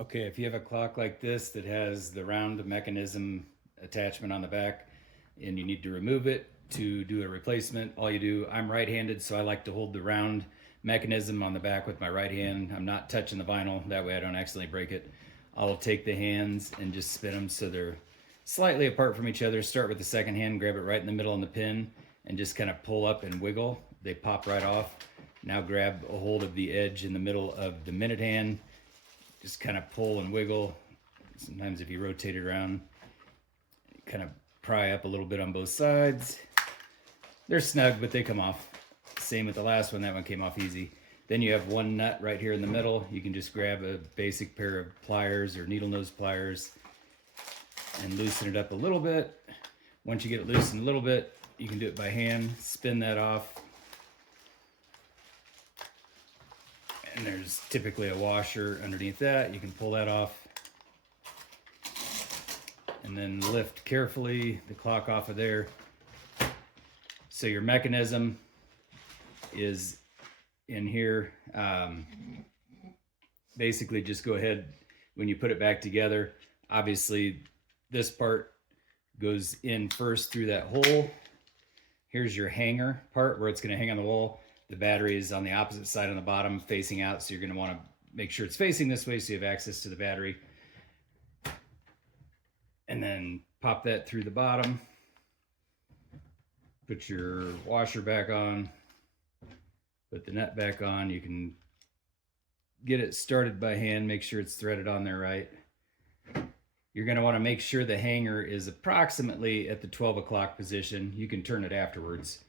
Okay, if you have a clock like this that has the round mechanism attachment on the back and you need to remove it to do a replacement, all you do, I'm right-handed, so I like to hold the round mechanism on the back with my right hand. I'm not touching the vinyl, that way I don't accidentally break it. I'll take the hands and just spin them so they're slightly apart from each other. Start with the second hand, grab it right in the middle on the pin, and just kind of pull up and wiggle. They pop right off. Now grab a hold of the edge in the middle of the minute hand, just kind of pull and wiggle. Sometimes if you rotate it around, kind of pry up a little bit on both sides. They're snug, but they come off. Same with the last one, that one came off easy. Then you have one nut right here in the middle. You can just grab a basic pair of pliers or needle nose pliers and loosen it up a little bit. Once you get it loosened a little bit, you can do it by hand, spin that off. And there's typically a washer underneath that. You can pull that off. And then lift carefully the clock off of there. So your mechanism is in here. Basically just go ahead, when you put it back together, obviously this part goes in first through that hole. Here's your hanger part where it's going to hang on the wall. The battery is on the opposite side on the bottom facing out, so you're going to want to make sure it's facing this way so you have access to the battery. And then pop that through the bottom. Put your washer back on. Put the nut back on. You can get it started by hand, make sure it's threaded on there right. You're going to want to make sure the hanger is approximately at the 12 o'clock position. You can turn it afterwards,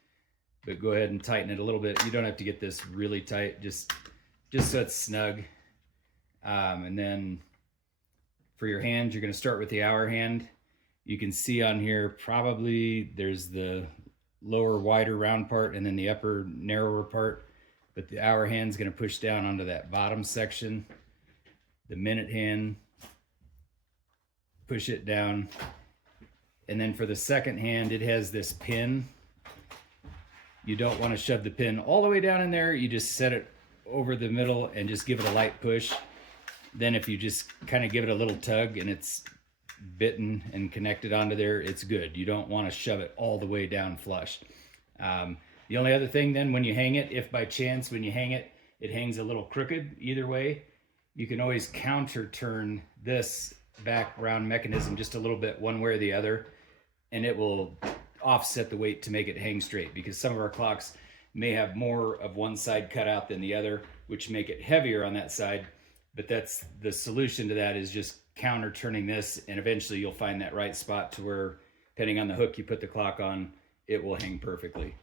but go ahead and tighten it a little bit. You don't have to get this really tight, just so it's snug. And then for your hands, you're going to start with the hour hand. You can see on here, probably there's the lower, wider, round part and then the upper, narrower part. But the hour hand's going to push down onto that bottom section. The minute hand, push it down. And then for the second hand, it has this pin. You don't want to shove the pin all the way down in there. You just set it over the middle and just give it a light push. Then if you just kind of give it a little tug and it's bitten and connected onto there, it's good. You don't want to shove it all the way down flush. The only other thing then, when you hang it, if by chance when you hang it, it hangs a little crooked either way, you can always counter turn this back round mechanism just a little bit one way or the other, and it will offset the weight to make it hang straight, because some of our clocks may have more of one side cut out than the other, which make it heavier on that side. But that's the solution to that, is just counter turning this, and eventually you'll find that right spot to where, depending on the hook you put the clock on, it will hang perfectly.